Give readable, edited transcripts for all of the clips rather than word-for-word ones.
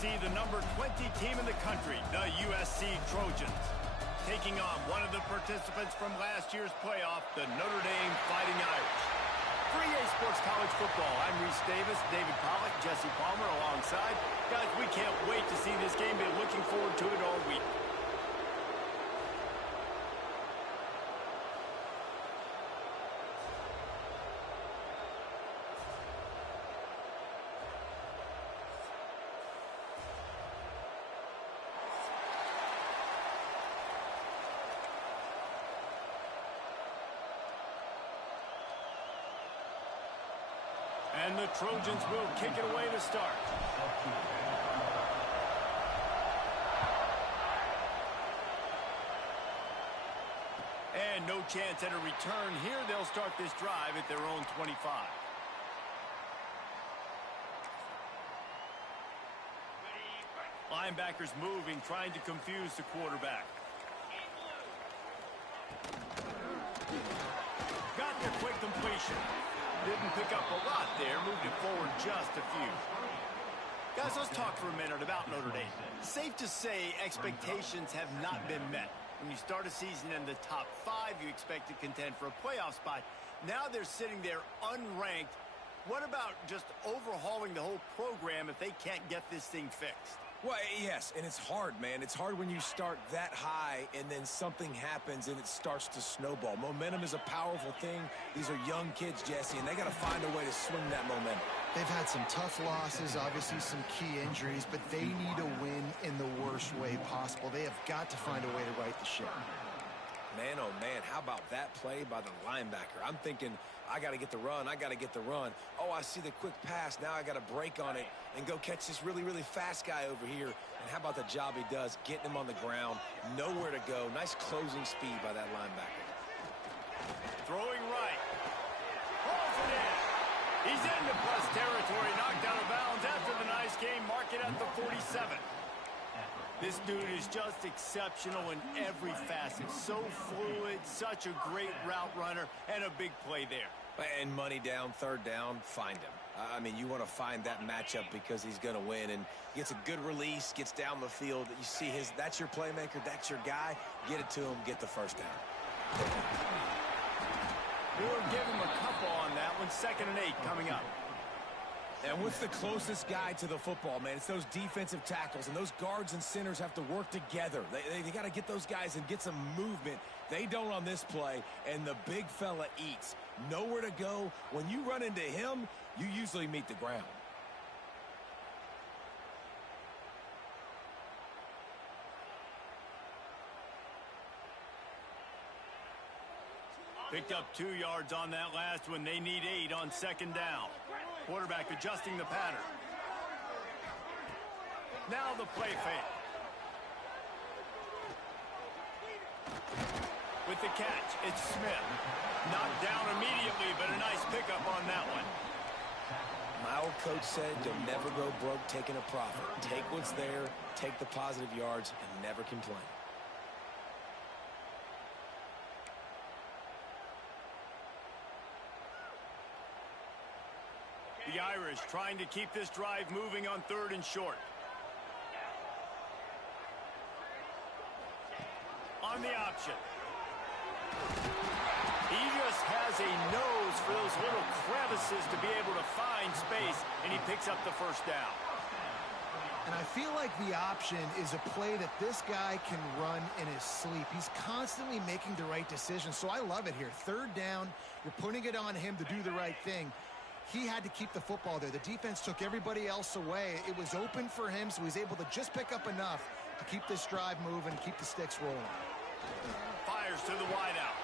see the number 20 team in the country, the USC Trojans, taking on one of the participants from last year's playoff, the Notre Dame Fighting Irish. For EA Sports College Football, I'm Reese Davis, David Pollack, Jesse Palmer alongside. Guys, we can't wait to see this game. Been looking forward to it all week. And the Trojans will kick it away to start. And no chance at a return here. They'll start this drive at their own 25. Linebackers moving, trying to confuse the quarterback. Got the quick completion. Didn't pick up a lot there, moved it forward just a few. Guys, let's talk for a minute about Notre Dame. Safe to say expectations have not been met. When you start a season in the top 5, you expect to contend for a playoff spot. Now they're sitting there unranked. What about just overhauling the whole program if they can't get this thing fixed? Well, yes, and it's hard, man. It's hard when you start that high and then something happens and it starts to snowball. Momentum is a powerful thing. These are young kids, Jesse, and they got to find a way to swing that momentum. They've had some tough losses, obviously some key injuries, but they need to win in the worst way possible. They have got to find a way to right the ship. Man, oh, man, how about that play by the linebacker? I'm thinking, I got to get the run. I got to get the run. Oh, I see the quick pass. Now I got to break on it and go catch this really, really fast guy over here. And how about the job he does, getting him on the ground, nowhere to go. Nice closing speed by that linebacker. Throwing right. Rolls it in. He's into plus territory, knocked out of bounds after the nice game. Mark it at the 47. This dude is just exceptional in every facet. So fluid, such a great route runner, and a big play there. And money down, third down, find him. I mean, you want to find that matchup because he's going to win. And gets a good release, gets down the field. You see that's your playmaker, that's your guy. Get it to him, get the first down. We'll give him a couple on that one. 2nd and 8 coming up. And what's the closest guy to the football, man? It's those defensive tackles, and those guards and centers have to work together. They got to get those guys and get some movement. They don't on this play, and the big fella eats. Nowhere to go. When you run into him, you usually meet the ground. Picked up 2 yards on that last one. They need 8 on 2nd down. Quarterback adjusting the pattern. Now the play fake. With the catch, it's Smith. Knocked down immediately, but a nice pickup on that one. My old coach said, you'll never go broke taking a profit. Take what's there, take the positive yards, and never complain. The Irish trying to keep this drive moving on 3rd and short. On the option. He just has a nose for those little crevices to be able to find space, and he picks up the first down. And I feel like the option is a play that this guy can run in his sleep. He's constantly making the right decision, so I love it here. 3rd down, you're putting it on him to do the right thing. He had to keep the football there. The defense took everybody else away. It was open for him, so he's able to just pick up enough to keep this drive moving, keep the sticks rolling. Fires to the wideout.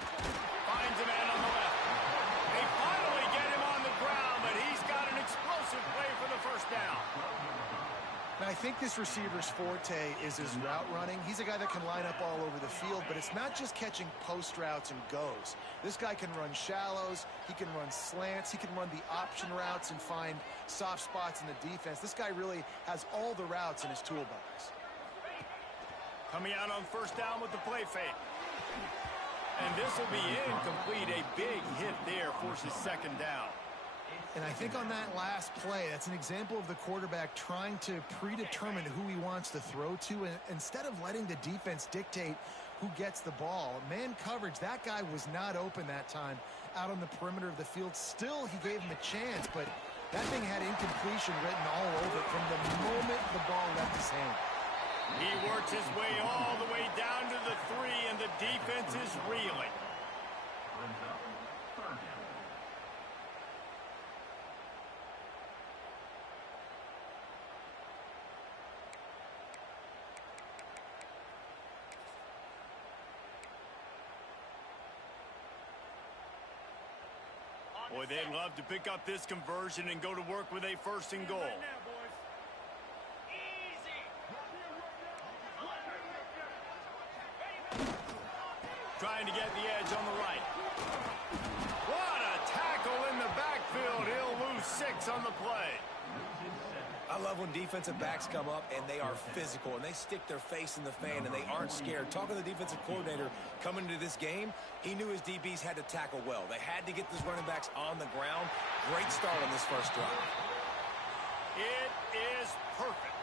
Finds a man on the left. They finally get him on the ground, but he's got an explosive play for the first down. Now, I think this receiver's forte is his route running. He's a guy that can line up all over the field, but it's not just catching post routes and goes. This guy can run shallows, he can run slants, he can run the option routes and find soft spots in the defense. This guy really has all the routes in his toolbox. Coming out on 1st down with the play fake. And this will be incomplete. A big hit there forces 2nd down. And I think on that last play, that's an example of the quarterback trying to predetermine who he wants to throw to, and instead of letting the defense dictate who gets the ball. Man coverage, that guy was not open that time out on the perimeter of the field. Still, he gave him a chance, but that thing had incompletion written all over it from the moment the ball left his hand. He works his way all the way down to the 3, and the defense is reeling. Boy, they'd love to pick up this conversion and go to work with a 1st and goal. Trying to get the edge on the right. What a tackle in the backfield. He'll lose 6 on the play. I love when defensive backs come up and they are physical and they stick their face in the fan and they aren't scared. Talking to the defensive coordinator coming into this game, he knew his DBs had to tackle well. They had to get these running backs on the ground. Great start on this first drive. It is perfect.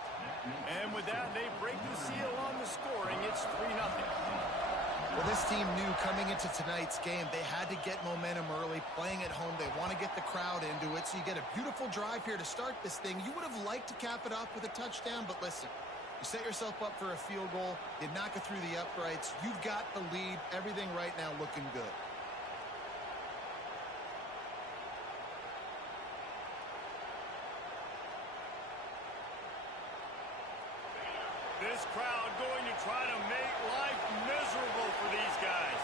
And with that, they break the seal on the scoring. It's 3-0. Well, this team knew coming into tonight's game they had to get momentum early, playing at home. They want to get the crowd into it, so you get a beautiful drive here to start this thing. You would have liked to cap it off with a touchdown, but listen, you set yourself up for a field goal, you knock it through the uprights, you've got the lead, everything right now looking good. This crowd going to try to make life miserable for these guys.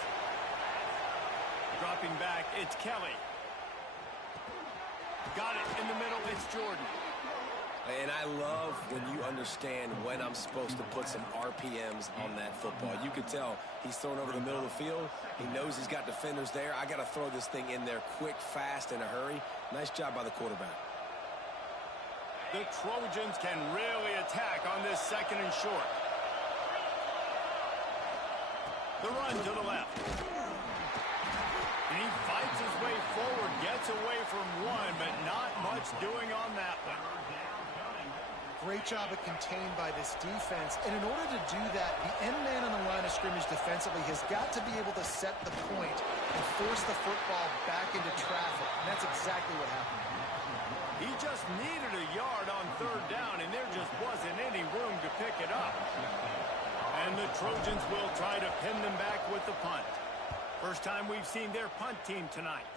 Dropping back, it's Kelly. Got it in the middle, it's Jordan. And I love when you understand when I'm supposed to put some RPMs on that football. You could tell he's thrown over the middle of the field. He knows he's got defenders there. I got to throw this thing in there quick, fast, in a hurry. Nice job by the quarterback. The Trojans can really attack on this 2nd and short. The run to the left. And he fights his way forward, gets away from one, but not much doing on that one. Great job of contained by this defense. And in order to do that, the end man on the line of scrimmage defensively has got to be able to set the point and force the football back into traffic. And that's exactly what happened. He just needed a yard on 3rd down, and there just wasn't any room to pick it up. And the Trojans will try to pin them back with the punt. First time we've seen their punt team tonight.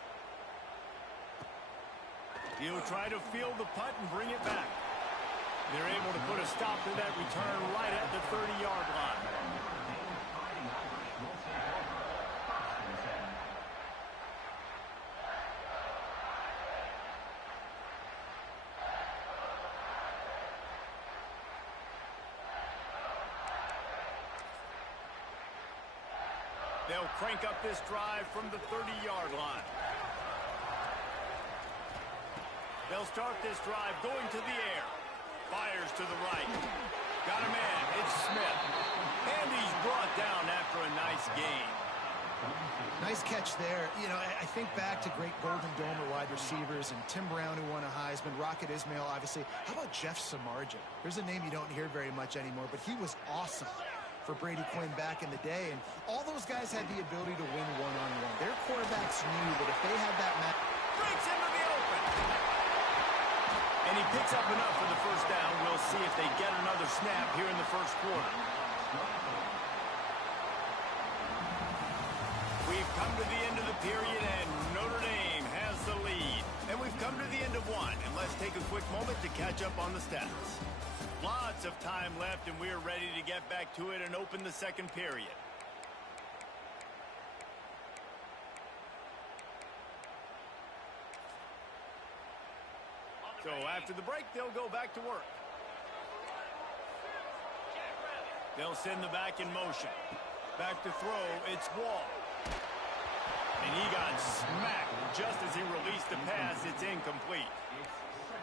He'll try to field the punt and bring it back. They're able to put a stop to that return right at the 30-yard line. They'll crank up this drive from the 30-yard line. They'll start this drive going to the air. Fires to the right. Got a man. It's Smith. And he's brought down after a nice gain. Nice catch there. You know, I think back to great Golden Domer wide receivers and Tim Brown, who won a Heisman, Rocket Ismail, obviously. How about Jeff Samardzija? There's a name you don't hear very much anymore, but he was awesome for Brady Quinn back in the day. And all those guys had the ability to win one-on-one. Their quarterbacks knew that if they had that match. Breaks into the open. And he picks up enough for the 1st down. We'll see if they get another snap here in the 1st quarter. We've come to the end of the period, and Notre Dame has the lead. And we've come to the end of one. And let's take a quick moment to catch up on the stats. Lots of time left, and we're ready to get back to it and open the 2nd period. So after the break, they'll go back to work. They'll send the back in motion. Back to throw, it's Wall. And he got smacked just as he released the pass. It's incomplete.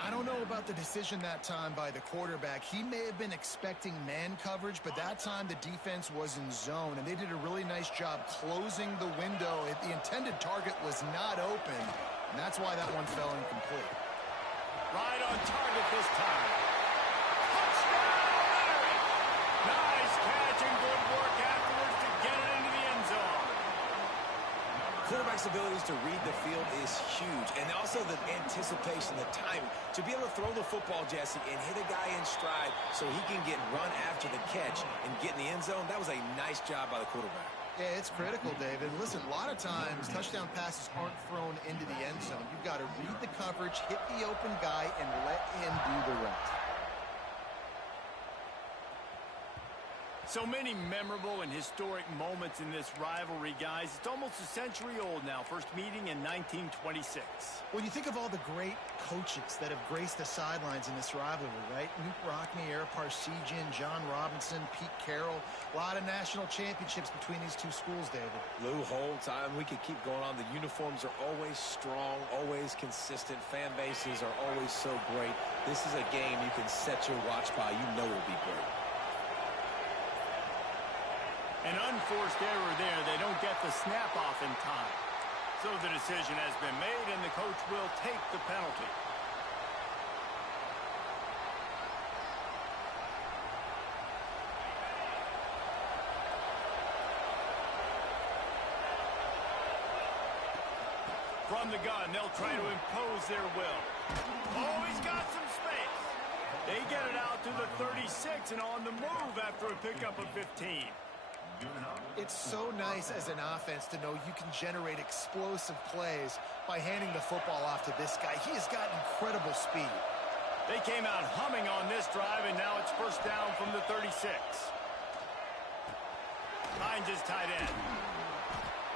I don't know about the decision that time by the quarterback. He may have been expecting man coverage, but that time the defense was in zone, and they did a really nice job closing the window. The intended target was not open, and that's why that one fell incomplete. Right on target this time. Touchdown, Larry! Nice catch and good work afterwards to get it into the end zone. Quarterback's abilities to read the field is huge, and also the anticipation, the timing. To be able to throw the football, Jesse, and hit a guy in stride so he can get run after the catch and get in the end zone, that was a nice job by the quarterback. Yeah, it's critical, David. Listen, a lot of times touchdown passes aren't thrown into the end zone. You've got to read the coverage, hit the open guy, and let him do the rest. So many memorable and historic moments in this rivalry, guys. It's almost a century old now. First meeting in 1926. When you think of all the great coaches that have graced the sidelines in this rivalry, right? Newt Rockne, Ara Parseghian, John Robinson, Pete Carroll. A lot of national championships between these two schools, David. Lou Holtz, we could keep going on. The uniforms are always strong, always consistent. Fan bases are always so great. This is a game you can set your watch by. You know it'll be great. An unforced error there. They don't get the snap off in time. So the decision has been made, and the coach will take the penalty. From the gun, they'll try to impose their will. Oh, he's got some space. They get it out to the 36 and on the move after a pickup of 15. It's so nice as an offense to know you can generate explosive plays by handing the football off to this guy. He has got incredible speed. They came out humming on this drive, and now it's first down from the 36. Finds his tight end.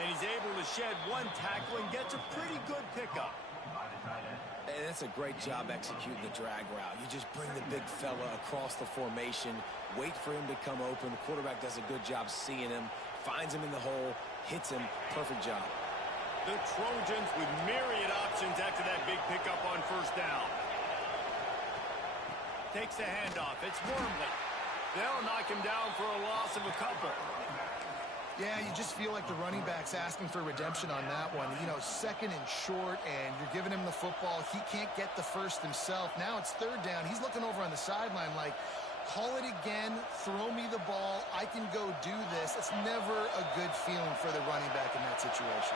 And he's able to shed one tackle and gets a pretty good pickup. And that's a great job executing the drag route. You just bring the big fella across the formation, wait for him to come open. The quarterback does a good job seeing him, finds him in the hole, hits him. Perfect job. The Trojans with myriad options after that big pickup on first down. Takes the handoff. It's Wormley. They'll knock him down for a loss of a couple. Yeah, you just feel like the running back's asking for redemption on that one. You know, second and short, and you're giving him the football. He can't get the first himself. Now it's third down. He's looking over on the sideline like, call it again, throw me the ball, I can go do this. It's never a good feeling for the running back in that situation.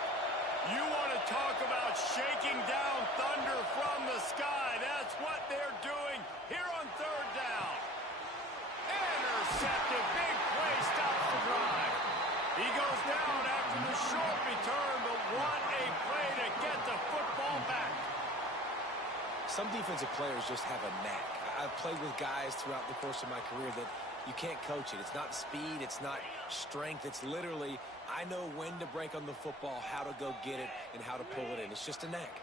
You want to talk about shaking down thunder from the sky. That's what they're doing here on third down. Intercepted. Big play stops the drive. He goes down after the short return, but what a play to get the football back. Some defensive players just have a knack. I've played with guys throughout the course of my career that you can't coach it. It's not speed. It's not strength. It's literally, I know when to break on the football, how to go get it, and how to pull it in. It's just a knack.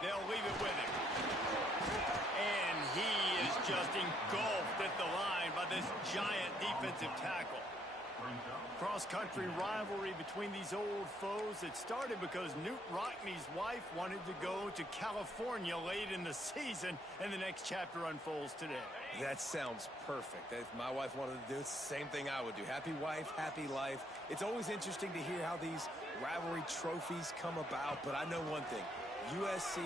They'll leave it with him. And he is just engulfed at the line by this giant defensive tackle. Cross-country rivalry between these old foes. It started because Newt Rockne's wife wanted to go to California late in the season, and the next chapter unfolds today. That sounds perfect. If my wife wanted to do it, it's the same thing I would do. Happy wife, happy life. It's always interesting to hear how these rivalry trophies come about, but I know one thing. USC,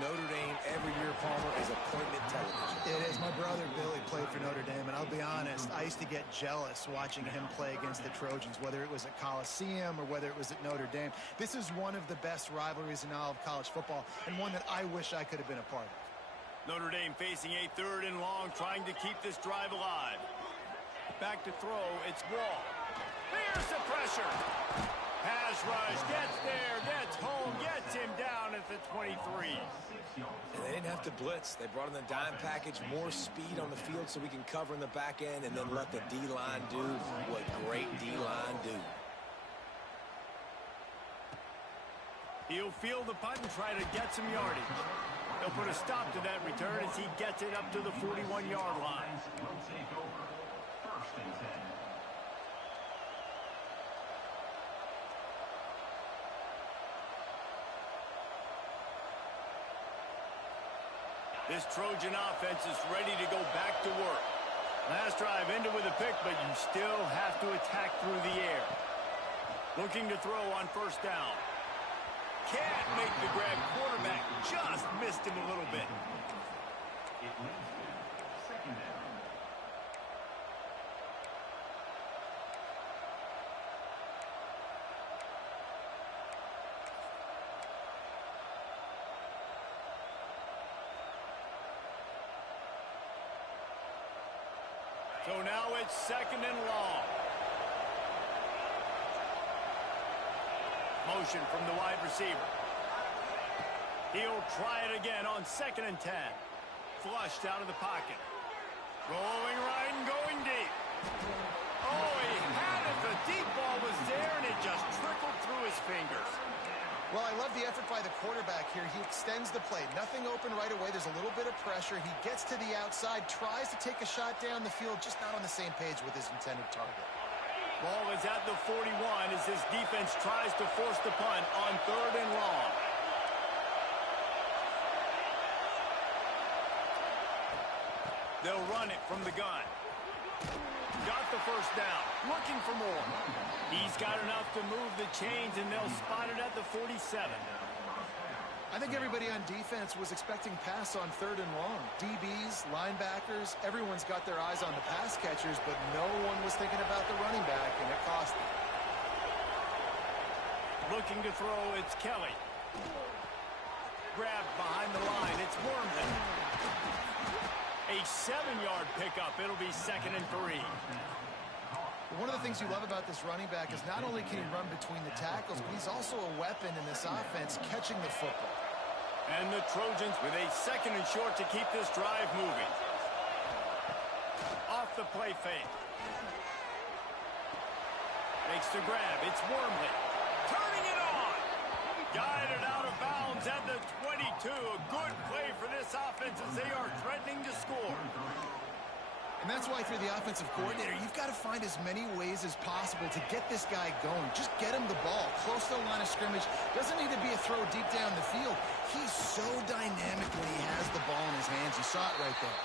Notre Dame, every year, Palmer, is appointment television. It is. My brother Billy played for Notre Dame, and I'll be honest, I used to get jealous watching him play against the Trojans, whether it was at Coliseum or whether it was at Notre Dame. This is one of the best rivalries in all of college football, and one that I wish I could have been a part of. Notre Dame facing a third and long, trying to keep this drive alive. Back to throw, it's Wall. Here's the pressure. Pass rush, gets there, gets home, gets him down at the 23. And they didn't have to blitz. They brought in the dime package, more speed on the field so we can cover in the back end and then let the D-line do what great D-line do. He'll field the punt and try to get some yardage. They'll put a stop to that return as he gets it up to the 41-yard line. First and 10. This Trojan offense is ready to go back to work. Last drive ended with a pick, but you still have to attack through the air. Looking to throw on first down. can't make the grab. Quarterback just missed him a little bit. So now it's 2nd and long. Motion from the wide receiver. He'll try it again on 2nd and 10. Flushed out of the pocket. Rolling right and going deep. Oh, he had it. The deep ball was there, and it just trickled through his fingers. Well, I love the effort by the quarterback here. He extends the play. Nothing open right away. There's a little bit of pressure. He gets to the outside, tries to take a shot down the field, just not on the same page with his intended target. Ball is at the 41 as his defense tries to force the punt on 3rd and long. They'll run it from the gun. Got the first down. Looking for more. He's got enough to move the chains, and they'll spot it at the 47. I think everybody on defense was expecting pass on 3rd and long. DBs, linebackers, everyone's got their eyes on the pass catchers, but no one was thinking about the running back, and it cost them. Looking to throw, it's Kelly. Grabbed behind the line, it's Wormley. A 7-yard pickup. It'll be 2nd and 3. One of the things you love about this running back is not only can he run between the tackles, but he's also a weapon in this offense catching the football. And the Trojans with a 2nd and short to keep this drive moving. Off the play fake. Makes the grab. It's Wormley. Turning it on. Guided out of bounds at the 22. A good play for this offense as they are threatening to score. And that's why, if you're the offensive coordinator, you've got to find as many ways as possible to get this guy going. Just get him the ball close to the line of scrimmage. Doesn't need to be a throw deep down the field. He's so dynamic when he has the ball in his hands. You saw it right there.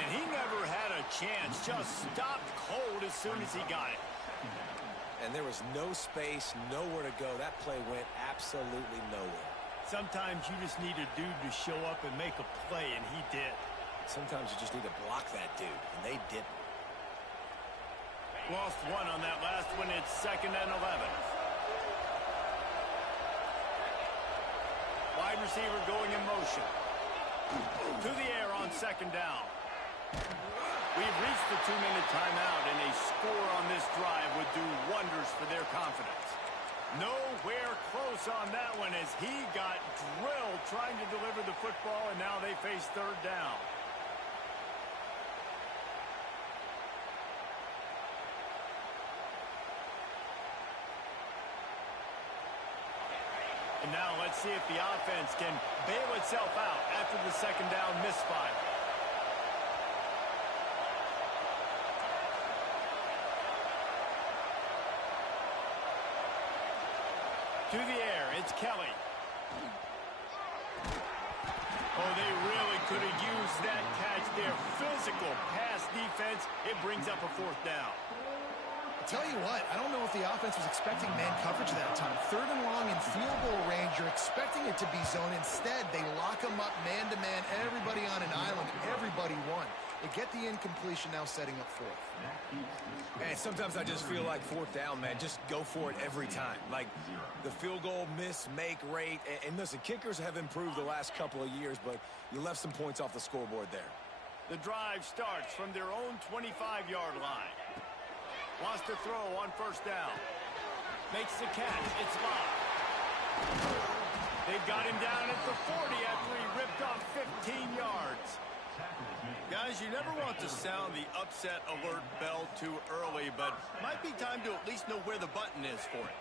And he never had a chance. Just stopped cold as soon as he got it. And there was no space, nowhere to go. That play went absolutely nowhere. Sometimes you just need a dude to show up and make a play, and he did. Sometimes you just need to block that dude, and they didn't. Lost one on that last one. It's 2nd and 11. Wide receiver going in motion. To the air on 2nd down. We've reached the 2-minute timeout, and a score on this drive would do wonders for their confidence. Nowhere close on that one as he got drilled trying to deliver the football, and now they face 3rd down. And now let's see if the offense can bail itself out after the 2nd down misfire. To the air, it's Kelly. Oh, they really could have used that catch there. Physical pass defense. It brings up a 4th down. I'll tell you what, I don't know if the offense was expecting man coverage that time. 3rd and long in field goal range, you're expecting it to be zone. Instead, they lock them up man-to-man, everybody on an island, everybody won. They get the incompletion, now setting up 4th. And sometimes I just feel like 4th down, man, just go for it every time. Like the field goal miss-make rate. And listen, kickers have improved the last couple of years, but you left some points off the scoreboard there. The drive starts from their own 25-yard line. Wants to throw on 1st down. Makes the catch. It's Locke. They've got him down at the 40 after he ripped off 15 yards. Guys, you never want to sound the upset alert bell too early, but might be time to at least know where the button is for it.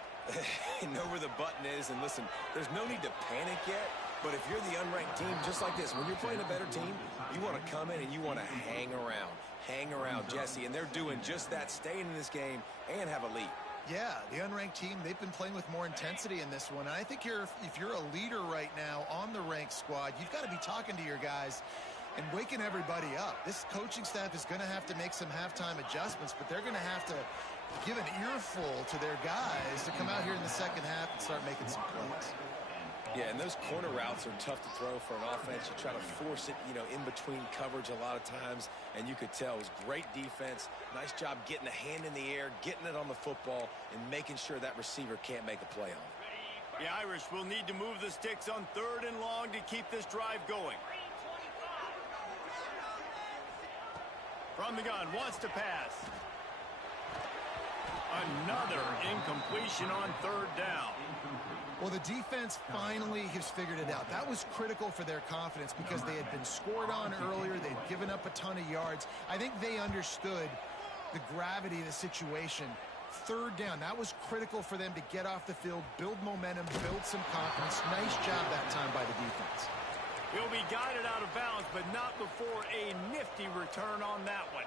Know where the button is, and listen, there's no need to panic yet, but if you're the unranked team, just like this, when you're playing a better team, you want to come in and you want to hang around. Hang around, Jesse, and they're doing just that, staying in this game and have a lead. Yeah, the unranked team, they've been playing with more intensity in this one. And I think if you're a leader right now on the ranked squad, you've got to be talking to your guys and waking everybody up. This coaching staff is going to have to make some halftime adjustments, but they're going to have to give an earful to their guys to come out here in the second half and start making some plays. Yeah, and those corner routes are tough to throw for an offense. You try to force it, in between coverage a lot of times, and you could tell it was great defense. Nice job getting a hand in the air, getting it on the football, and making sure that receiver can't make a play on it. The Irish will need to move the sticks on 3rd and long to keep this drive going. From the gun, wants to pass. Another incompletion on 3rd down. Well, the defense finally has figured it out. That was critical for their confidence because they had been scored on earlier. They'd given up a ton of yards. I think they understood the gravity of the situation. 3rd down, that was critical for them to get off the field, build momentum, build some confidence. Nice job that time by the defense. He'll be guided out of bounds, but not before a nifty return on that one.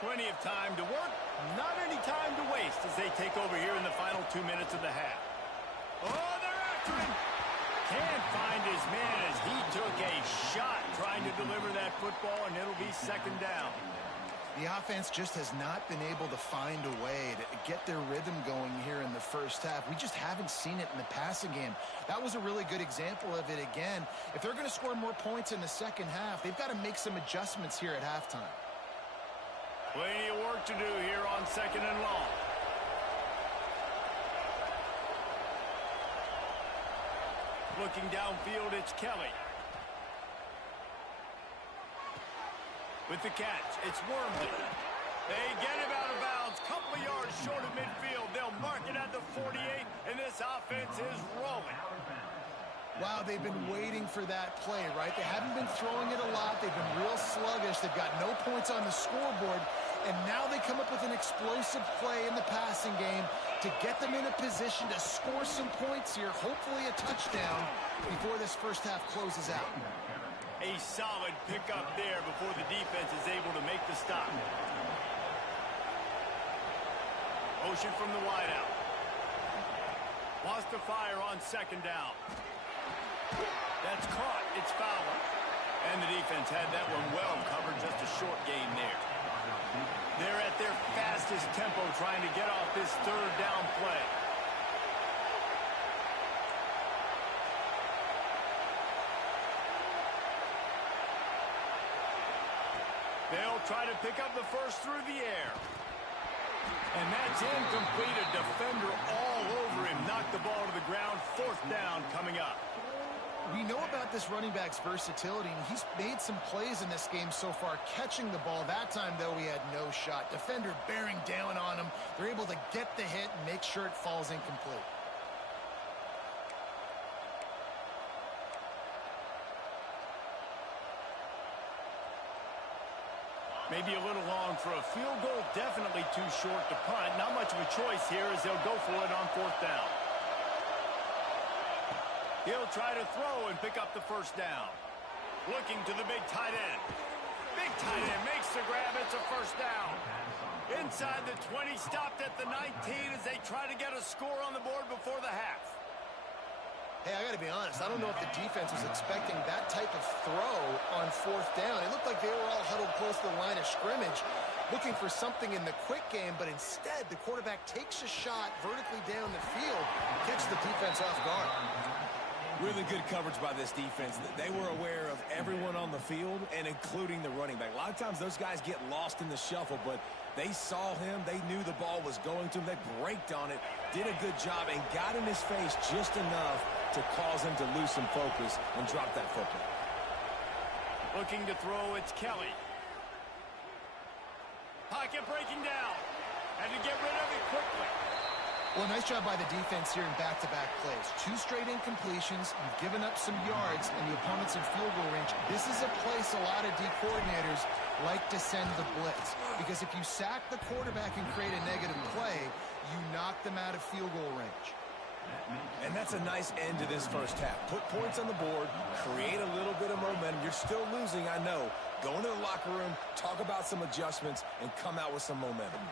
Plenty of time to work, not any time to waste as they take over here in the final 2 minutes of the half. Oh, they're after him. Can't find his man as he took a shot trying to deliver that football, and it'll be 2nd down. The offense just has not been able to find a way to get their rhythm going here in the first half. We just haven't seen it in the passing game. That was a really good example of it again. If they're going to score more points in the second half, they've got to make some adjustments here at halftime. Plenty of work to do here on 2nd and long. Looking downfield, it's Kelly. With the catch, it's Wormley. They get him out of bounds. Couple of yards short of midfield. They'll mark it at the 48, and this offense is rolling. Wow, they've been waiting for that play, right? They haven't been throwing it a lot. They've been real sluggish. They've got no points on the scoreboard. And now they come up with an explosive play in the passing game to get them in a position to score some points here, hopefully a touchdown, before this first half closes out. A solid pickup there before the defense is able to make the stop. Motion from the wideout. Wants to fire on 2nd down. That's caught. It's Fowler. And the defense had that one well covered. Just a short gain there. They're at their fastest tempo trying to get off this 3rd down play. They'll try to pick up the first through the air. And that's incomplete. A defender all over him. Knocked the ball to the ground. 4th down coming up. We know about this running back's versatility, and he's made some plays in this game so far, catching the ball. That time, though, he had no shot. Defender bearing down on him. They're able to get the hit and make sure it falls incomplete. Maybe a little long for a field goal. Definitely too short to punt. Not much of a choice here as they'll go for it on 4th down. He'll try to throw and pick up the first down. Looking to the big tight end. Big tight end makes the grab. It's a first down. Inside the 20, stopped at the 19 as they try to get a score on the board before the half. Hey, I got to be honest. I don't know if the defense was expecting that type of throw on 4th down. It looked like they were all huddled close to the line of scrimmage, looking for something in the quick game, but instead the quarterback takes a shot vertically down the field, kicks the defense off guard. Really good coverage by this defense. They were aware of everyone on the field, and including the running back. A lot of times those guys get lost in the shuffle, but they saw him. They knew the ball was going to him. They braked on it, did a good job, and got in his face just enough to cause him to lose some focus and drop that football. Looking to throw, it's Kelly. Pocket breaking down. Had to get rid of it quickly. Well, nice job by the defense here in back-to-back plays. 2 straight incompletions. You've given up some yards, and the opponent's in field goal range. This is a place a lot of D coordinators like to send the blitz. Because if you sack the quarterback and create a negative play, you knock them out of field goal range. And that's a nice end to this first half. Put points on the board, create a little bit of momentum. You're still losing, I know. Go into the locker room, talk about some adjustments, and come out with some momentum.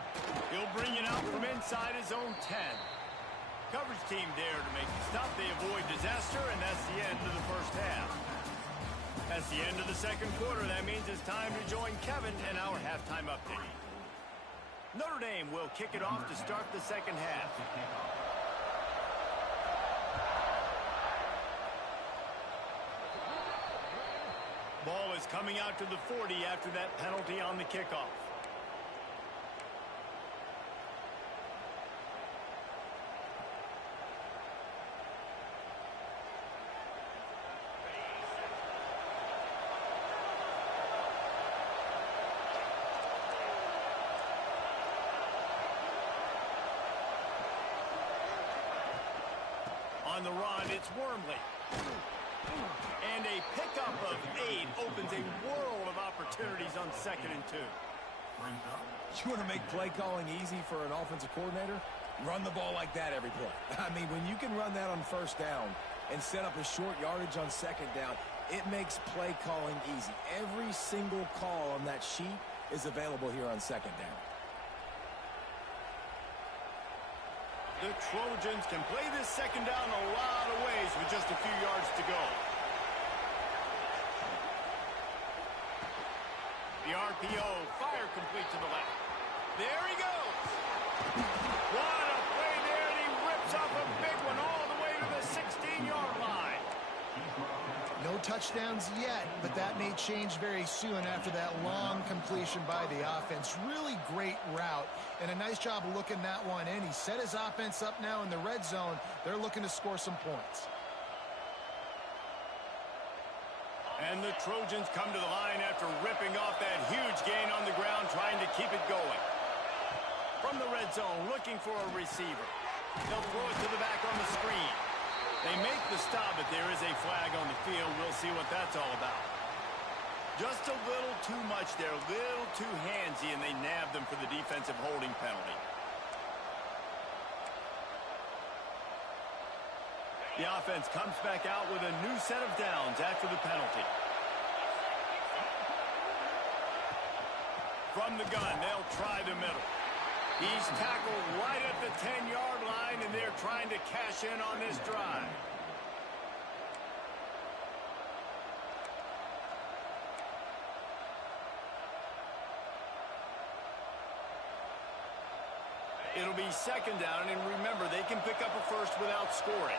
He'll bring it out from inside his own 10. Coverage team there to make the stop. They avoid disaster, and that's the end of the first half. That's the end of the second quarter. That means it's time to join Kevin in our halftime update. Notre Dame will kick it off to start the second half. Ball is coming out to the 40 after that penalty on the kickoff. On the run, it's Wormley. And a pickup of 8 opens a world of opportunities on 2nd and 2. You want to make play calling easy for an offensive coordinator? Run the ball like that every play. I mean, when you can run that on first down and set up a short yardage on second down, it makes play calling easy. Every single call on that sheet is available here on second down. The Trojans can play this second down a lot of ways with just a few yards to go. The RPO, fire complete to the left. There he goes. What a play there, and he rips off a big one all the way to the 16-yard line. No touchdowns yet, but that may change very soon after that long completion by the offense. Really great route, and a nice job of looking that one in. He set his offense up now in the red zone. They're looking to score some points. And the Trojans come to the line after ripping off that huge gain on the ground, trying to keep it going. From the red zone, looking for a receiver. They'll throw it to the back on the screen. They make the stop, but there is a flag on the field. We'll see what that's all about. Just a little too much there, a little too handsy, and they nab them for the defensive holding penalty. The offense comes back out with a new set of downs after the penalty. From the gun, they'll try the middle. He's tackled right at the 10-yard line, and they're trying to cash in on this drive. It'll be second down, and remember, they can pick up a first without scoring.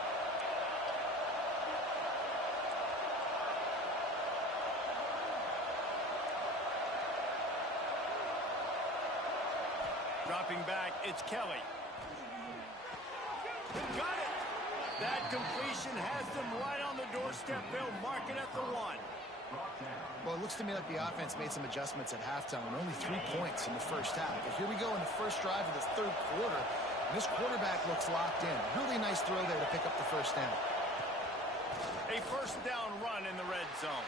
Dropping back, it's Kelly. Got it! That completion has them right on the doorstep. They'll mark it at the 1. Well, it looks to me like the offense made some adjustments at halftime. Only 3 points in the first half. But here we go in the first drive of the third quarter. And this quarterback looks locked in. Really nice throw there to pick up the first down. A first down run in the red zone.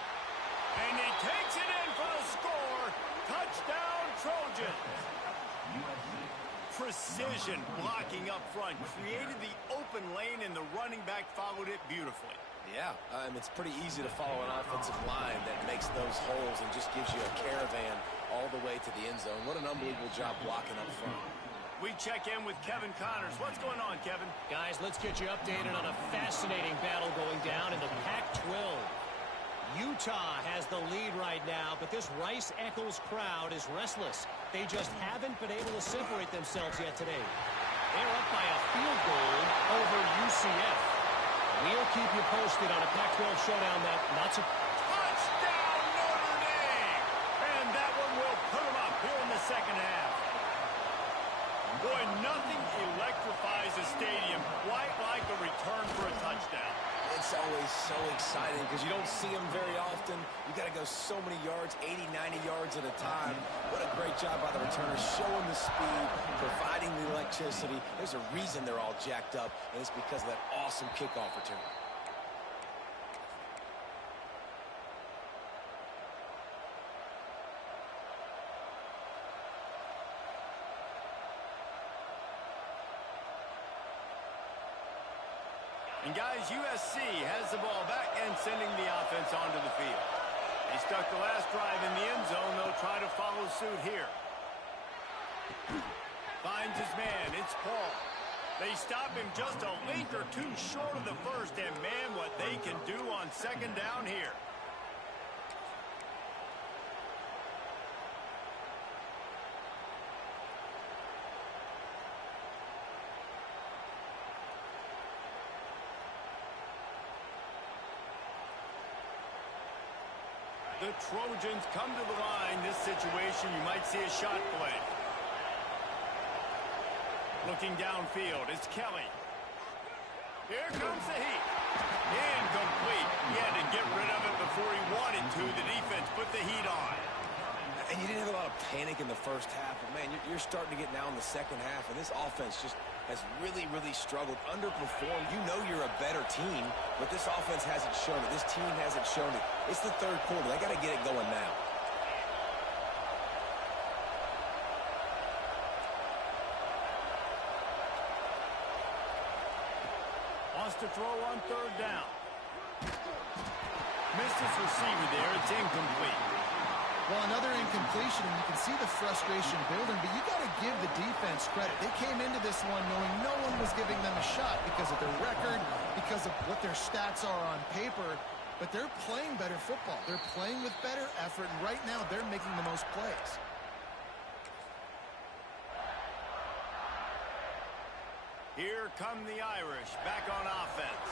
And he takes it in for the score. Touchdown, Trojans. Precision blocking up front created the open lane, and the running back followed it beautifully. Yeah, it's pretty easy to follow an offensive line that makes those holes and just gives you a caravan all the way to the end zone. What an unbelievable job blocking up front. We check in with Kevin Connors. What's going on, Kevin? Guys, let's get you updated on a fascinating battle going down in the Pac-12. Utah has the lead right now, but this Rice-Eccles crowd is restless. They just haven't been able to separate themselves yet today. They're up by a field goal over UCF. We'll keep you posted on a Pac-12 showdown that not so... Touchdown, Notre Dame! And that one will put them up here in the second half. Boy, nothing electrifies a stadium quite like a return for a touchdown. It's always so exciting because you don't see them very often. You got to go so many yards, 80, 90 yards at a time. What a great job by the returners, showing the speed, providing the electricity. There's a reason they're all jacked up, and it's because of that awesome kickoff return. And guys, USC has the ball back and sending the offense onto the field. They stuck the last drive in the end zone. They'll try to follow suit here. Finds his man. It's Paul. They stop him just a link or two short of the first. And, man, what they can do on second down here. The Trojans come to the line. This situation, you might see a shot play. Looking downfield, it's Kelly. Here comes the heat. Incomplete. He had to get rid of it before he wanted to. The defense put the heat on. And you didn't have a lot of panic in the first half, but, man, you're starting to get now in the second half, and this offense just has really, really struggled, underperformed. You know you're a better team, but this offense hasn't shown it. This team hasn't shown it. It's the third quarter. They got to get it going now. Wants to throw on third down. Missed his receiver there. It's incomplete. Well, another incompletion, and you can see the frustration building, but you got to give the defense credit. They came into this one knowing no one was giving them a shot because of their record, because of what their stats are on paper, but they're playing better football. They're playing with better effort, and right now they're making the most plays. Here come the Irish back on offense.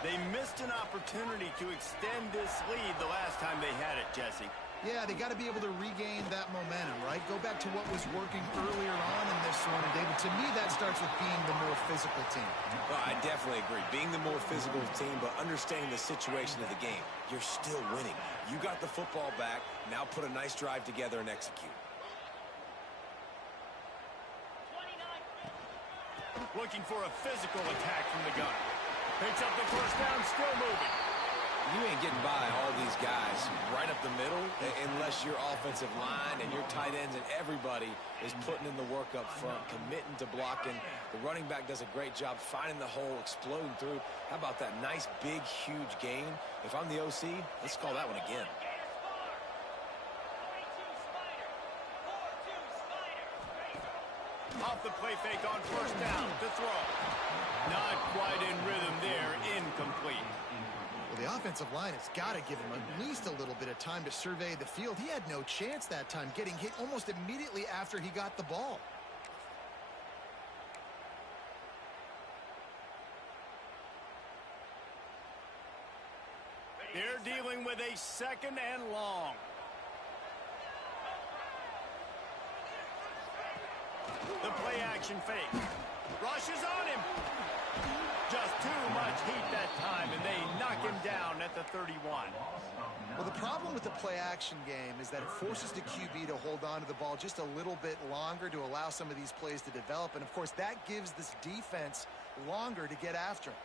They missed an opportunity to extend this lead the last time they had it, Jesse. Yeah, they got to be able to regain that momentum, right? Go back to what was working earlier on in this one. And, David, to me, that starts with being the more physical team. Well, I definitely agree. Being the more physical team, but understanding the situation of the game. You're still winning. You got the football back. Now put a nice drive together and execute. Looking for a physical attack from the gun. Picks up the first down, still moving. You ain't getting by all these guys right up the middle unless your offensive line and your tight ends and everybody is putting in the work up front, committing to blocking. The running back does a great job finding the hole, exploding through. How about that nice, big, huge gain? If I'm the OC, let's call that one again. Off the play fake on first down to throw. Not quite in rhythm there, incomplete. Well, the offensive line has got to give him at least a little bit of time to survey the field. He had no chance that time, getting hit almost immediately after he got the ball. They're dealing with a second and long. The play action fake. Rushes on him. Just too much heat that time, and they knock him down at the 31. Well, the problem with the play action game is that it forces the QB to hold on to the ball just a little bit longer to allow some of these plays to develop. And, of course, that gives this defense longer to get after him.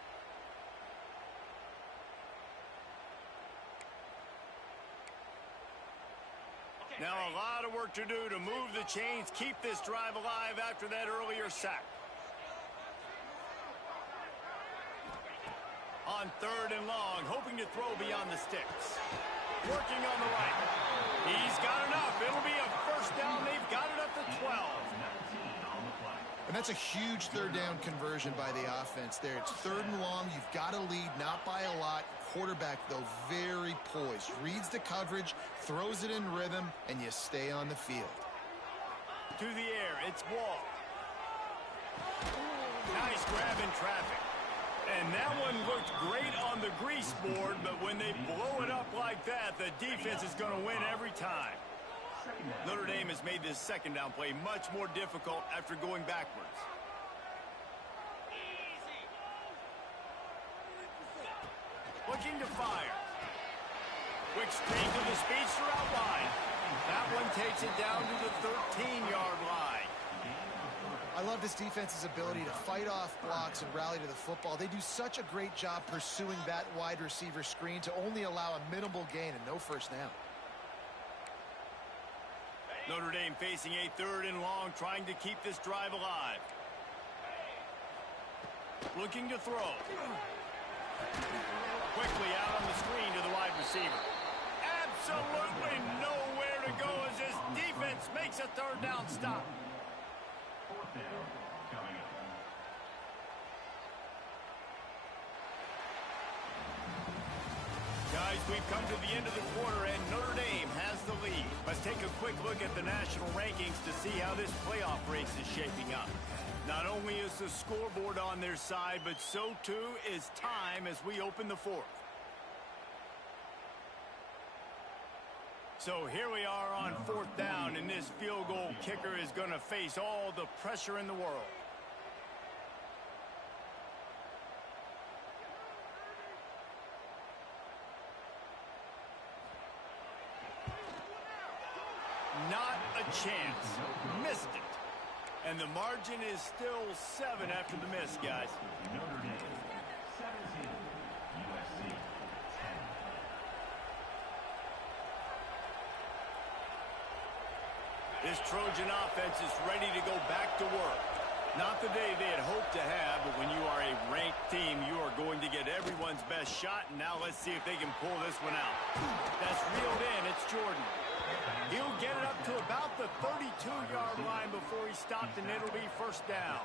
Now a lot of work to do to move the chains, keep this drive alive after that earlier sack. On third and long, hoping to throw beyond the sticks. Working on the right. He's got enough. It'll be a first down. They've got it up to 12. And that's a huge third down conversion by the offense there. It's third and long. You've got to lead, not by a lot. Quarterback, though, very poised. Reads the coverage, throws it in rhythm, and you stay on the field. To the air, it's Wall. Nice grab in traffic. And that one looked great on the grease board, but when they blow it up like that, the defense is going to win every time. Notre Dame has made this second down play much more difficult after going backwards. Looking to fire. Quick straight to the speedster out wide. That one takes it down to the 13-yard line. I love this defense's ability to fight off blocks and rally to the football. They do such a great job pursuing that wide receiver screen to only allow a minimal gain and no first down. Notre Dame facing a third and long, trying to keep this drive alive. Looking to throw. Quickly out on the screen to the wide receiver. Absolutely nowhere to go as his defense makes a third down stop. Guys, we've come to the end of the quarter, and Notre Dame has the lead. Let's take a quick look at the national rankings to see how this playoff race is shaping up. Not only is the scoreboard on their side, but so too is time as we open the fourth. So here we are on fourth down, and this field goal kicker is going to face all the pressure in the world. Not a chance. Missed it. And the margin is still 7 after the miss, guys. This Trojan offense is ready to go back to work. Not the day they had hoped to have, but when you are a ranked team, you are going to get everyone's best shot. And now let's see if they can pull this one out. That's reeled in. It's Jordan. He'll get it up to about the 32-yard line before he stopped, and it'll be first down.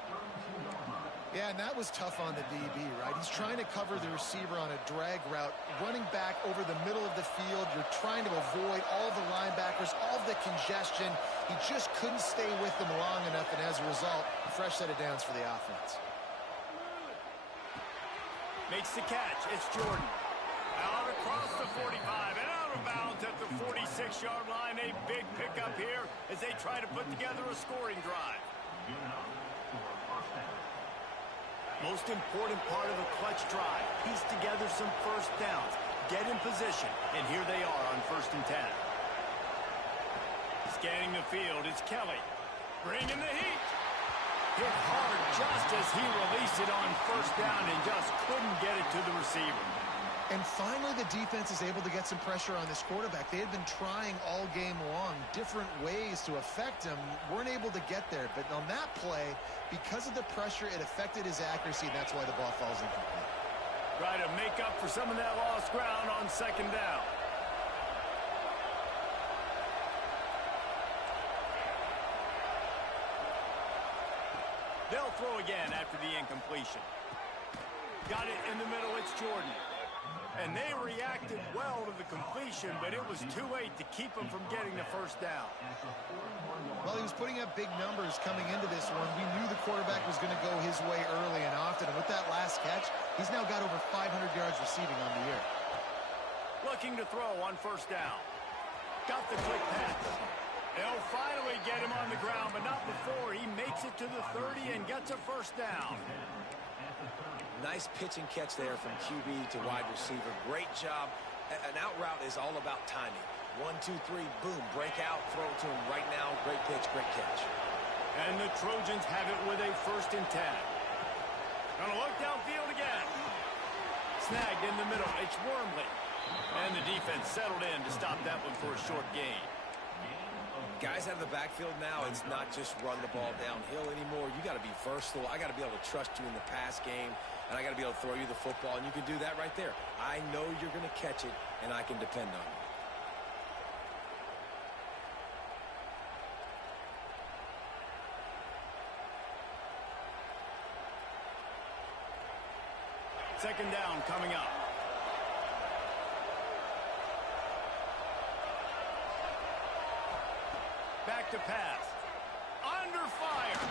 Yeah, and that was tough on the DB, right? He's trying to cover the receiver on a drag route, running back over the middle of the field. You're trying to avoid all the linebackers, all the congestion. He just couldn't stay with them long enough, and as a result, a fresh set of downs for the offense. Makes the catch. It's Jordan. Out across the 45 and out of bounds at the 46-yard line. A big pickup here as they try to put together a scoring drive. Most important part of a clutch drive. Piece together some first downs. Get in position. And here they are on 1st and 10. Scanning the field, it's Kelly. Bringing the heat. Hit hard just as he released it on 1st down and just couldn't get it to the receiver. And finally, the defense is able to get some pressure on this quarterback. They had been trying all game long, different ways to affect him, weren't able to get there. But on that play, because of the pressure, it affected his accuracy, and that's why the ball falls incomplete. Try to make up for some of that lost ground on 2nd down. They'll throw again after the incompletion. Got it in the middle, it's Jordan. And they reacted well to the completion, but it was too late to keep him from getting the 1st down. Well, he was putting up big numbers coming into this one. We knew the quarterback was going to go his way early and often. And with that last catch, he's now got over 500 yards receiving on the year. Looking to throw on 1st down. Got the quick pass. They'll finally get him on the ground, but not before he makes it to the 30 and gets a 1st down. Nice pitch and catch there from QB to wide receiver. Great job. An out route is all about timing. 1, 2, 3, boom, break out, throw it to him right now. Great pitch, great catch. And the Trojans have it with a 1st and 10. Gonna look downfield again. Snagged in the middle. It's Wormley. And the defense settled in to stop that one for a short gain. Guys out of the backfield now, it's not just run the ball downhill anymore. You got to be versatile. I got to be able to trust you in the pass game, and I got to be able to throw you the football, and you can do that right there. I know you're going to catch it, and I can depend on you. Second down coming up. Back to pass. Under fire.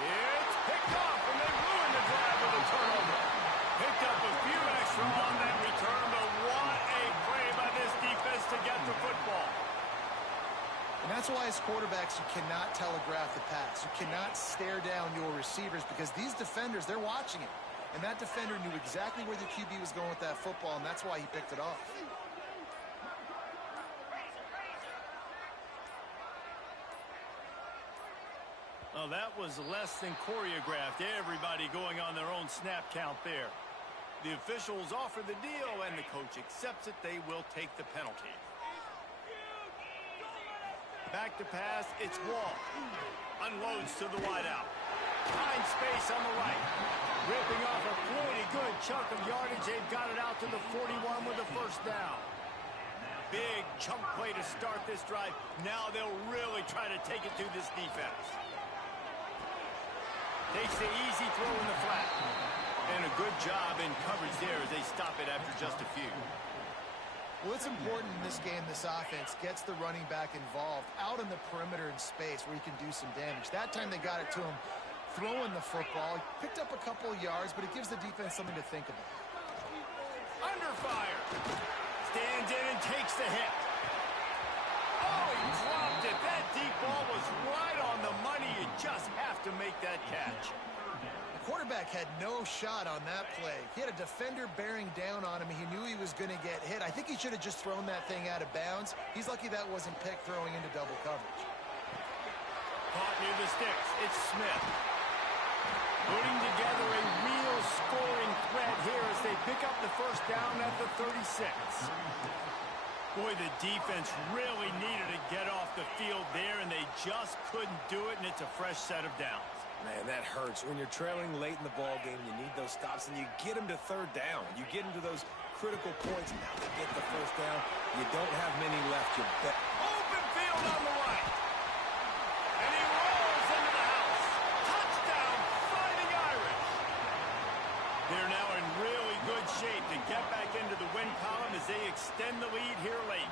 It's picked off, and they ruined the drive with a turnover. Picked up a few extra on that return, but what a play by this defense to get the football. And that's why as quarterbacks, you cannot telegraph the pass. You cannot stare down your receivers because these defenders, they're watching it. And that defender knew exactly where the QB was going with that football, and that's why he picked it off. Well, that was less than choreographed. Everybody going on their own snap count there. The officials offer the deal, and the coach accepts it. They will take the penalty. Back to pass. It's Wall. Unloads to the wideout. Finds space on the right. Ripping off a pretty good chunk of yardage. They've got it out to the 41 with a first down. Big chunk play to start this drive. Now they'll really try to take it to this defense. Takes the easy throw in the flat. And a good job in coverage there as they stop it after just a few. Well, it's important in this game, this offense gets the running back involved out on the perimeter in space where he can do some damage. That time they got it to him throwing the football. He picked up a couple of yards, but it gives the defense something to think about. Under fire. Stands in and takes the hit. Oh, he dropped it. That deep ball was right on the money. You just have to make that catch. Quarterback had no shot on that play. He had a defender bearing down on him. He knew he was going to get hit. I think he should have just thrown that thing out of bounds. He's lucky that wasn't picked throwing into double coverage. Caught near the sticks. It's Smith. Putting together a real scoring threat here as they pick up the first down at the 36. Boy, the defense really needed to get off the field there, and they just couldn't do it, and it's a fresh set of downs. Man, that hurts. When you're trailing late in the ball game, you need those stops, and you get them to third down. You get into those critical points. Now they get the first down. You don't have many left. You bet. Open field on the right. And he rolls into the house. Touchdown, Fighting Irish. They're now in really good shape to get back into the win column as they extend the lead here late.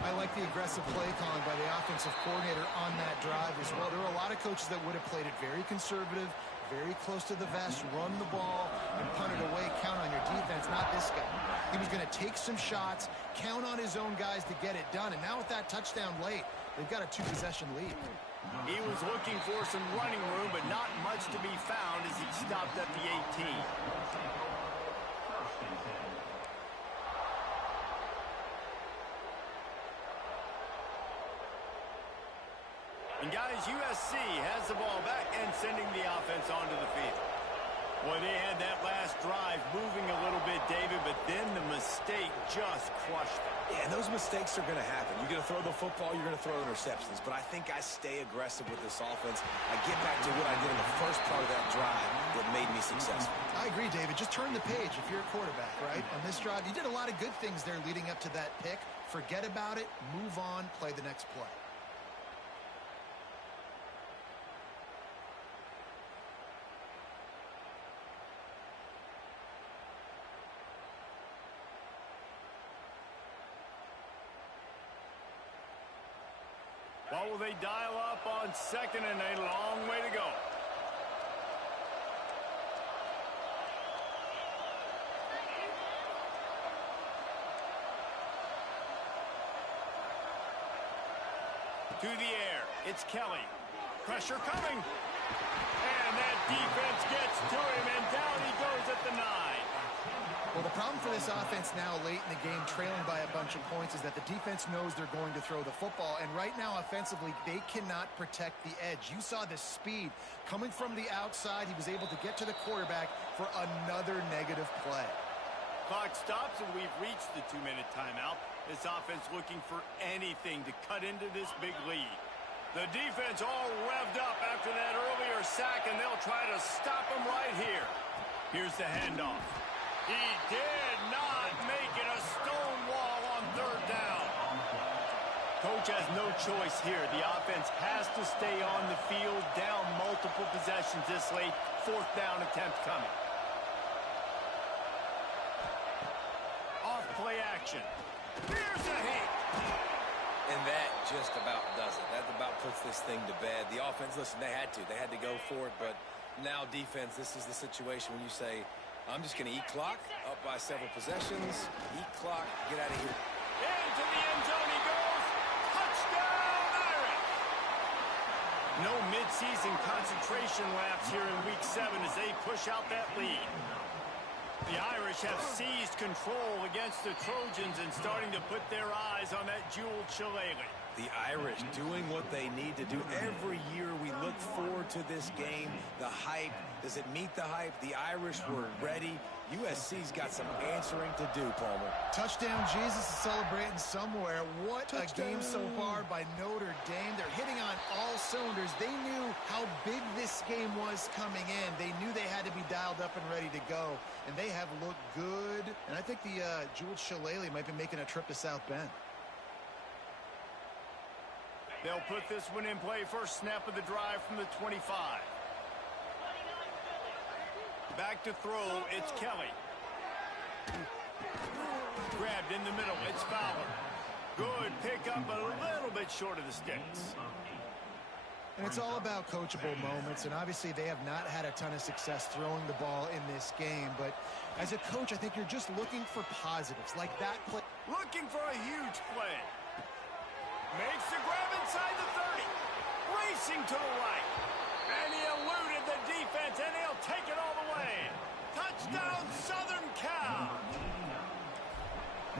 I like the aggressive play calling by the offensive coordinator on that drive as well. There were a lot of coaches that would have played it very conservative, very close to the vest, run the ball, and punt it away, count on your defense, not this guy. He was going to take some shots, count on his own guys to get it done, and now with that touchdown late, they've got a 2-possession lead. He was looking for some running room, but not much to be found as he stopped at the 18. And guys, USC has the ball back and sending the offense onto the field. Boy, they had that last drive moving a little bit, David, but then the mistake just crushed them. Yeah, those mistakes are going to happen. You're going to throw the football, you're going to throw interceptions. But I think I stay aggressive with this offense. I get back to what I did in the first part of that drive that made me successful. I agree, David. Just turn the page if you're a quarterback, right? On this drive, you did a lot of good things there leading up to that pick. Forget about it, move on, play the next play. What will they dial up on second and a long way to go? To the air, it's Kelly. Pressure coming. And that defense gets to him, and down he goes at the 9. Well, the problem for this offense now late in the game, trailing by a bunch of points, is that the defense knows they're going to throw the football. And right now, offensively, they cannot protect the edge. You saw the speed coming from the outside. He was able to get to the quarterback for another negative play. Clock stops, and we've reached the 2-minute timeout. This offense looking for anything to cut into this big lead. The defense all revved up after that earlier sack, and they'll try to stop him right here. Here's the handoff. He did not make it a stone wall on third down. Coach has no choice here. The offense has to stay on the field, down multiple possessions this late. 4th down attempt coming. Off play action. Here's a hit. And that just about does it. That about puts this thing to bed. The offense, listen, they had to go for it, but now defense, this is the situation when you say, I'm just going to eat clock, up by several possessions, eat clock, get out of here. Into the end zone he goes. Touchdown, Irish! No midseason concentration laps here in Week 7 as they push out that lead. The Irish have seized control against the Trojans and starting to put their eyes on that jeweled shillelagh. The Irish doing what they need to do. Every year we look forward to this game. The hype, does it meet the hype? The Irish were ready. USC's got some answering to do, Palmer. Touchdown Jesus is celebrating somewhere. What Touchdown. A game so far by Notre Dame. They're hitting on all cylinders. They knew how big this game was coming in. They knew they had to be dialed up and ready to go. And they have looked good. And I think the Jules Shillelagh might be making a trip to South Bend. They'll put this one in play. First snap of the drive from the 25. Back to throw, it's Kelly. Grabbed in the middle, it's Fowler. Good pickup, a little bit short of the sticks. And it's all about coachable moments, and obviously they have not had a ton of success throwing the ball in this game, but as a coach, I think you're just looking for positives, like that play. Looking for a huge play. Makes the grab inside the 30. Racing to the right. And he eluded the defense, and he'll take it all the way. Touchdown, Southern Cal.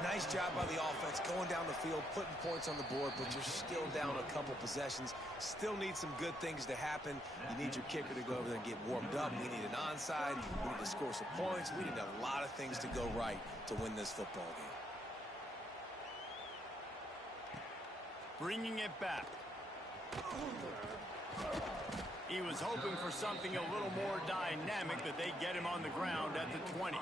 Nice job by the offense going down the field, putting points on the board, but you're still down a couple possessions. Still need some good things to happen. You need your kicker to go over there and get warmed up. We need an onside. We need to score some points. We need a lot of things to go right to win this football game. Bringing it back. He was hoping for something a little more dynamic, but they get him on the ground at the 20.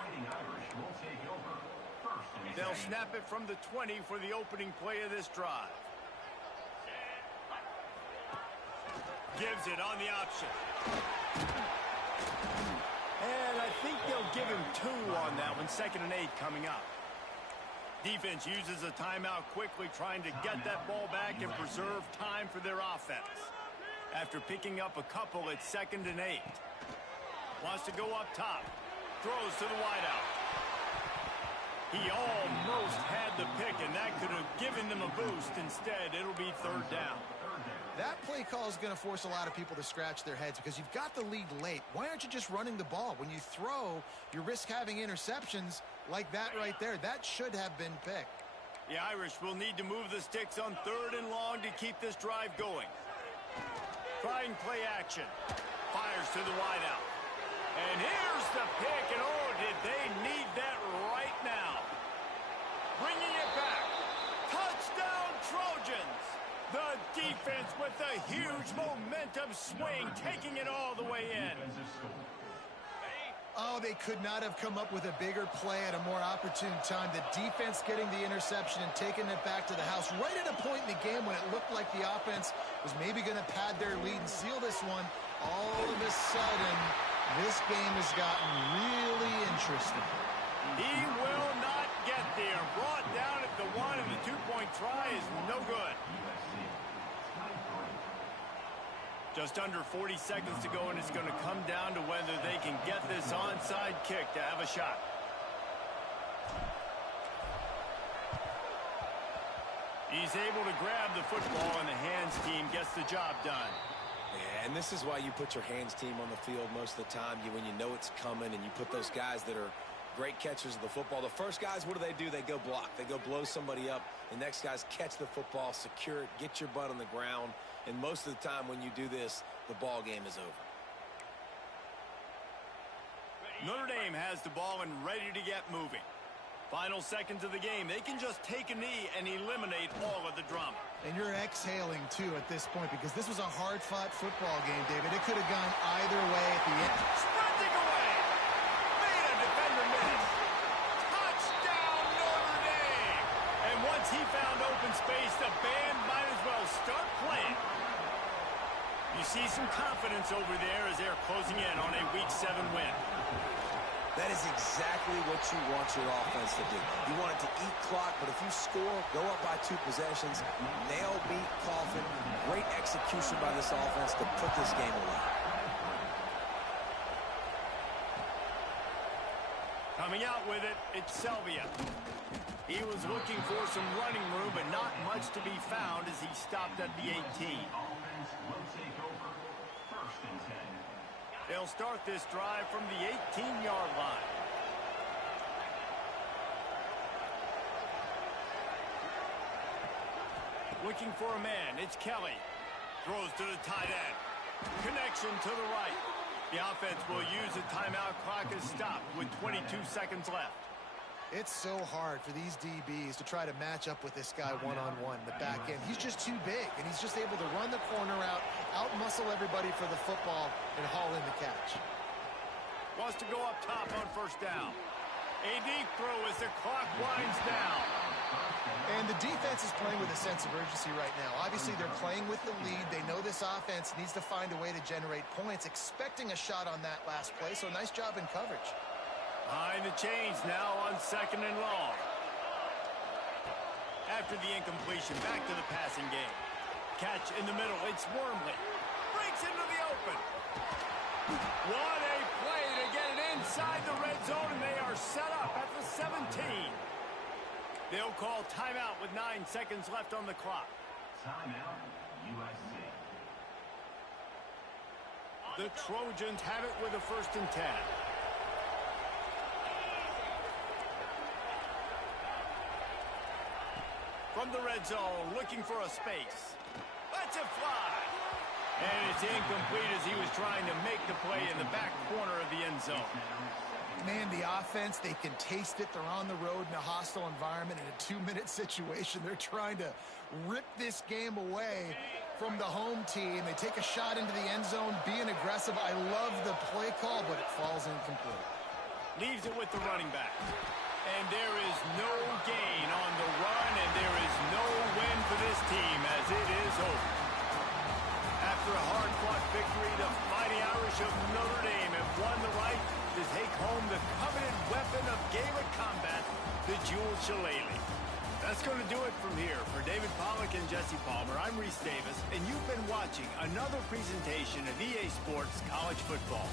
They'll snap it from the 20 for the opening play of this drive. Gives it on the option. And I think they'll give him 2 on that one. 2nd and 8 coming up. Defense uses a timeout quickly, trying to get that ball back and preserve time for their offense. After picking up a couple, it's 2nd and 8. Wants to go up top. Throws to the wideout. He almost had the pick, and that could have given them a boost. Instead, it'll be 3rd down. That play call is going to force a lot of people to scratch their heads because you've got the lead late. Why aren't you just running the ball? When you throw, you risk having interceptions like that right there. That should have been picked. The Irish will need to move the sticks on 3rd and long to keep this drive going. Trying play action. Fires to the wideout. And here's the pick, and oh, did they need that right now. Bringing it back. Touchdown, Trojans. The defense with a huge momentum swing, taking it all the way in. Oh, they could not have come up with a bigger play at a more opportune time. The defense getting the interception and taking it back to the house right at a point in the game when it looked like the offense was maybe going to pad their lead and seal this one. All of a sudden, this game has gotten really interesting. He will not get there. Brought down at the 1, and the 2-point try is no good. Just under 40 seconds to go, and it's going to come down to whether they can get this onside kick to have a shot. He's able to grab the football, and the hands team gets the job done. Yeah, and this is why you put your hands team on the field most of the time. When you know it's coming, and you put those guys that are great catchers of the football. The first guys, what do? They go block. They go blow somebody up. The next guys catch the football, secure it, get your butt on the ground. And most of the time when you do this, the ball game is over. Notre Dame has the ball and ready to get moving. Final seconds of the game. They can just take a knee and eliminate all of the drama. And you're exhaling, too, at this point because this was a hard-fought football game, David. It could have gone either way at the end. Sprinting away. Made a defender miss. Touchdown, Notre Dame. And once he found open space, the band might as well start playing. You see some confidence over there as they're closing in on a Week 7 win. That is exactly what you want your offense to do. You want it to eat clock, but if you score, go up by 2 possessions, nail, beat, coffin. Great execution by this offense to put this game away. Coming out with it, it's Selvia. He was looking for some running room, but not much to be found as he stopped at the 18. They'll start this drive from the 18-yard line. Looking for a man. It's Kelly. Throws to the tight end. Connection to the right. The offense will use a timeout. Clock is stopped with 22 seconds left. It's so hard for these DBs to try to match up with this guy one-on-one in the back end. He's just too big, and he's just able to run the corner out-muscle everybody for the football, and haul in the catch. Wants to go up top on first down. A deep throw as the clock winds down. And the defense is playing with a sense of urgency right now. Obviously, they're playing with the lead. They know this offense needs to find a way to generate points, expecting a shot on that last play, so nice job in coverage. Behind the chains now on 2nd and long. After the incompletion, back to the passing game. Catch in the middle. It's Wormley. Breaks into the open. What a play to get it inside the red zone, and they are set up at the 17. They'll call timeout with 9 seconds left on the clock. Timeout, USC. The Trojans have it with a 1st and 10. From the red zone, looking for a space. Lets it fly. And it's incomplete as he was trying to make the play in the back corner of the end zone. Man, the offense, they can taste it. They're on the road in a hostile environment in a 2-minute situation. They're trying to rip this game away from the home team. They take a shot into the end zone, being aggressive. I love the play call, but it falls incomplete. Leaves it with the running back. And there is no gain on the run, and there is no win for this team as it is over. After a hard-fought victory, the Mighty Irish of Notre Dame have won the right to take home the coveted weapon of Gaelic combat, the jeweled shillelagh. That's going to do it from here. For David Pollack and Jesse Palmer, I'm Reese Davis, and you've been watching another presentation of EA Sports College Football.